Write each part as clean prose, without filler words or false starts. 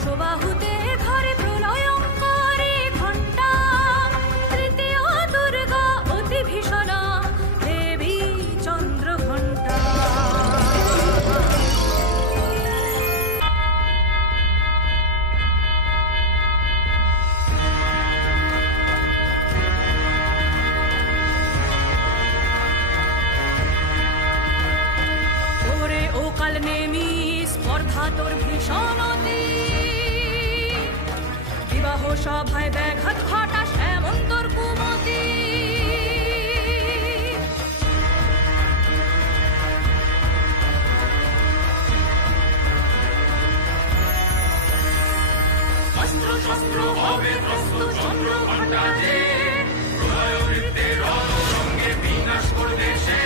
দশবাহুতে ধরে প্রলয়ঙ্করী ঘণ্টা, তৃতীয় দুর্গা অতি ভীষণা দেবী চন্দ্রঘণ্টা। ওরে ও কাল নেমি স্পর্ধা তোর ভীষণতি, বিবাহ সভায় ব্যাঘাত ঘটা এমন তোর কুমতি। অস্ত্র শস্ত্র হবে প্রস্তুত চন্দ্রঘণ্টা যে, প্রলয় বৃত্তের রণরঙ্গে বিনাশ করবে সে।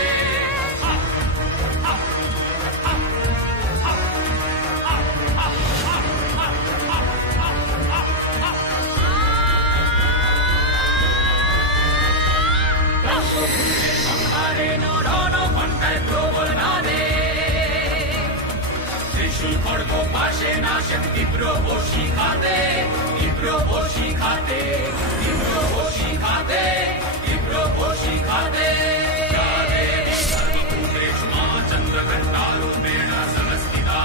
সংহারে রণঘণ্টায় প্রবল নাদে, ত্রিশূল খড়গ পাশে নাশেন তীব্র বশিখাতে, তীব্র বশিখাতে, তীব্র বশিখাতে, তীব্র বশিখাতে। মা চন্দ্রঘণ্টারূপেণ সংস্থিতা।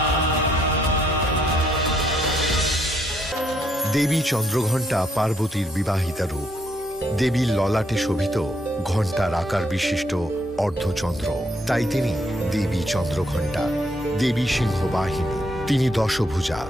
দেবী চন্দ্রঘণ্টা পার্বতীর বিবাহিতা রূপ। দেবীর ললাটে শোভিত ঘণ্টার আকার বিশিষ্ট অর্ধচন্দ্র, তাই তিনি দেবী চন্দ্রঘণ্টা। দেবী সিংহবাহিনী, তিনি দশভুজা।